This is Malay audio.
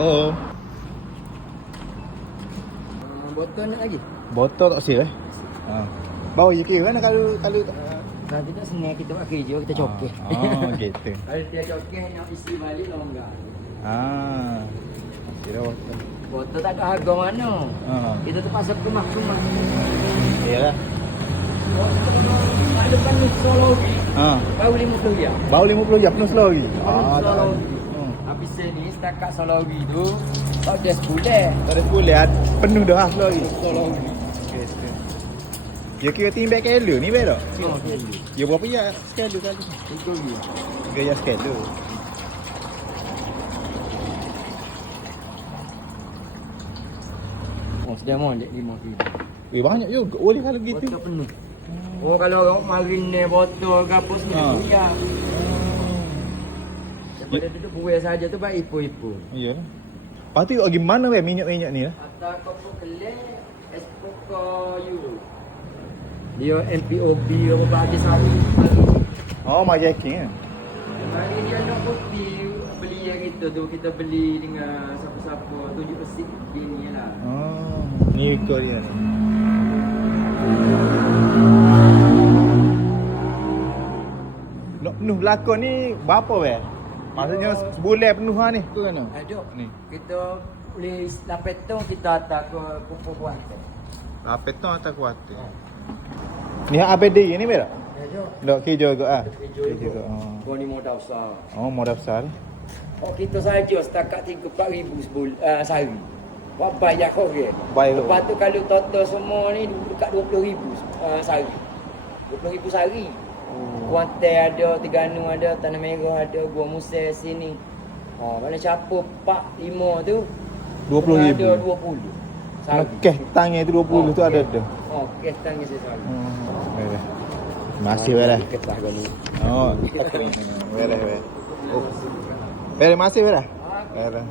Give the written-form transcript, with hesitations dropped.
Oh. Botol nak lagi? Botol tak sil Bawa je kira kan kalau Kalau tidak senang kita buat kerja, kita cokeh. Gitu. Kalau dia cokeh, nak isi balik longgar. Kira botol. Botol tak ada harga mana. Kita terpaksa kemas-kemas. Iyalah. Kalau penuh solo lagi, baru RM50. Bawa 50 je penuh slow lagi. Solo lagi. Habis ni setakat solo lagi tu, tak ada sebulan. Tak ada sebulan penuh dah slow lagi. Solo lagi. Dia kira timbek kelo ni betul? Oh, Dia berapa ya skala kali? RM3. Gaya skala. Oh, sudah molek RM5. Banyak juga boleh kalau gitu. Botol penuh. Oh, kalau orang marinir botol ke apa semua ya. Daripada duduk buai saja tu baik ipu-ipu. Iyalah. Lepas tu gimana weh minyak-minyak ni lah? Atau kopo kelek, Espoko Euro. Dia LPOB apa bagi sari. Oh, my jacking kan? Hari dia nak kopi beli yang itu tu kita beli dengan siapa-siapa tunjuk resip gini lah. Ni ikut dia ni. Nak penuh belakang ni berapa weh? Maksudnya sebulan penuh ha ni ke mana? Ada Ni. kita boleh lapetong kita atas ke kupu buat. Lapet tu atas kuatir. Ni hak ABD ni berak? Ada. Dok kerja ke ah? Kerja ke. Kau ni modal besar. Modal besar. Oh kita saja setakat 3-4 ribu sebulan sehari. Buat bayar korek. Bayar. Lepas tu kalau total semua ni dekat 20 ribu sehari. 20 ribu sehari. Kuantai ada, Terengganu ada, Tanah Merah ada, Gua Musel sini. Mana siapa 4-5 tu 20,000. ada 20 sehari. Kes tangnya tu 20 tu ada dah. Kes tangnya sehari. Masih belah. Ketah kau ni. Belah. Belah masih belah. Belah.